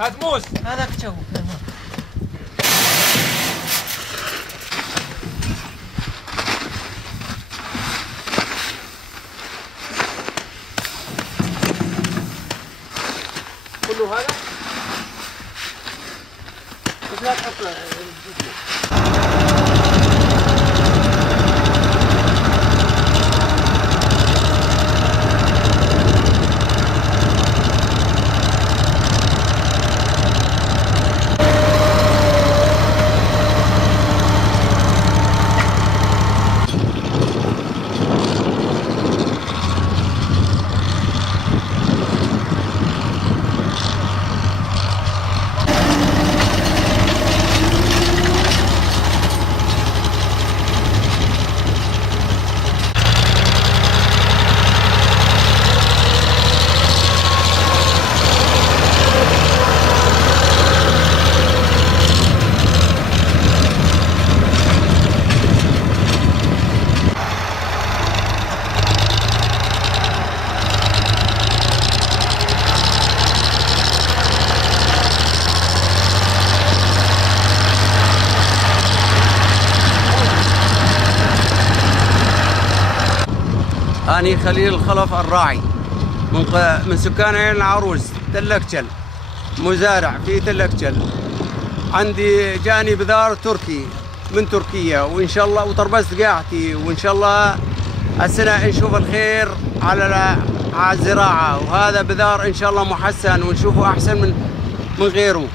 هات موس. هذاك تشوف. كله هذا؟ بس لا تحط أنا خليل الخلف الراعي من سكان عين العروس تل أكجل، مزارع في تل أكجل. عندي جاني بذار تركي من تركيا، وإن شاء الله وتربست قاعتي، وإن شاء الله السنة نشوف الخير على الزراعة، وهذا بذار إن شاء الله محسن ونشوفه أحسن من غيره.